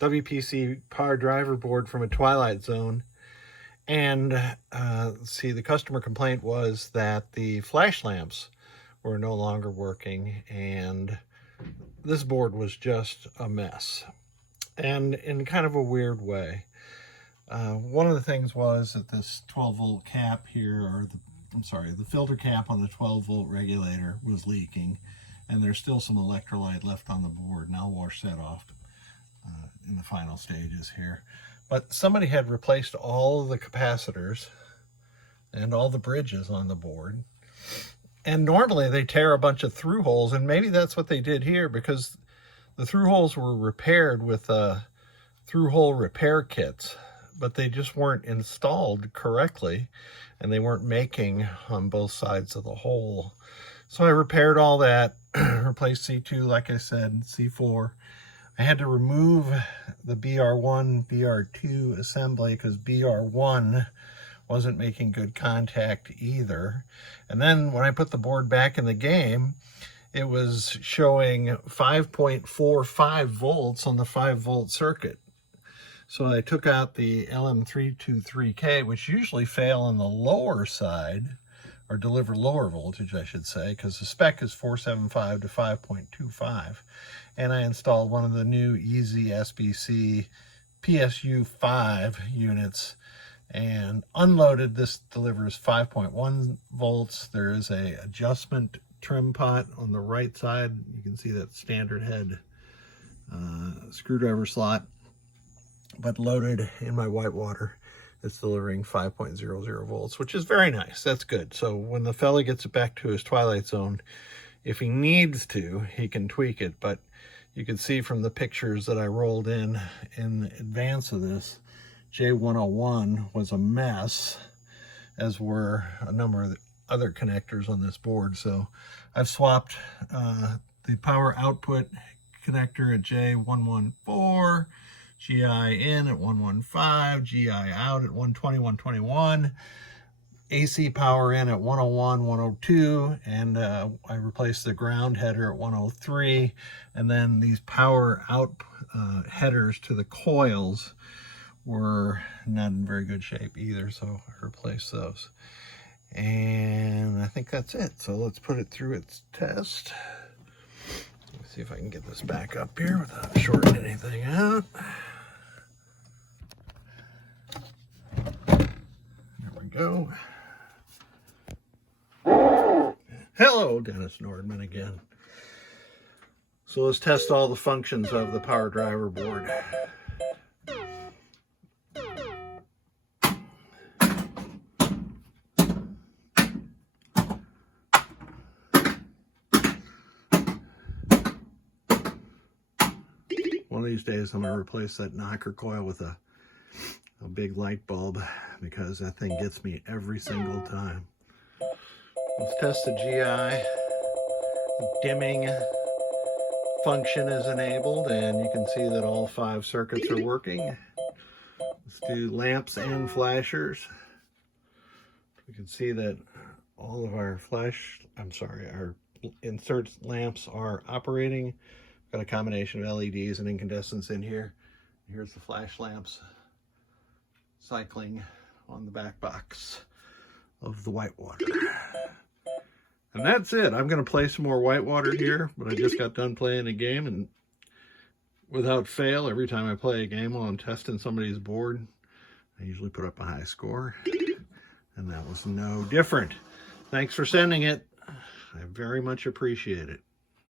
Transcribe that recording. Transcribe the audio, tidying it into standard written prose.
WPC power driver board from a Twilight zone. And see, the customer complaint was that the flash lamps were no longer working, and this board was just a mess, and in kind of a weird way. One of the things was that this 12-volt cap here, or the filter cap on the 12-volt regulator was leaking, and there's still some electrolyte left on the board, and I'll wash that off in the final stages here. But somebody had replaced all of the capacitors and all the bridges on the board, and normally they tear a bunch of through holes, and maybe that's what they did here, because the through holes were repaired with through hole repair kits, but they just weren't installed correctly, and they weren't making on both sides of the hole. So I repaired all that, replaced C2, like I said, C4. I had to remove the BR1, BR2 assembly because BR1 wasn't making good contact either. And then when I put the board back in the game, it was showing 5.45 volts on the 5-volt circuit. So I took out the LM323K, which usually fail on the lower side, or deliver lower voltage, I should say, because the spec is 475 to 5.25. And I installed one of the new ezSBC PSU5 units and unloaded. This delivers 5.1 volts. There is a adjustment trim pot on the right side. You can see that standard head screwdriver slot, but loaded in my whitewater, it's delivering 5.00 volts, which is very nice. That's good. So when the fella gets it back to his Twilight zone, if he needs to, he can tweak it. But you can see from the pictures that I rolled in advance of this, J101 was a mess, as were a number of the other connectors on this board. So I've swapped the power output connector at J114, GI in at 115, GI out at 120, 121, AC power in at 101, 102, and I replaced the ground header at 103, and then these power out headers to the coils were not in very good shape either, so I replaced those. And I think that's it. So let's put it through its test. Let's see if I can get this back up here without shorting anything out. There we go. Hello, Dennis Nordman again. So let's test all the functions of the power driver board. One of these days I'm going to replace that knocker coil with a big light bulb, because that thing gets me every single time. Let's test the GI. The dimming function is enabled, and you can see that all 5 circuits are working. Let's do lamps and flashers. You can see that all of our our insert lamps are operating. Got a combination of LEDs and incandescents in here. Here's the flash lamps cycling on the back box of the whitewater. And that's it. I'm going to play some more whitewater here, but I just got done playing a game, and without fail, every time I play a game while I'm testing somebody's board, I usually put up a high score, and that was no different. Thanks for sending it. I very much appreciate it.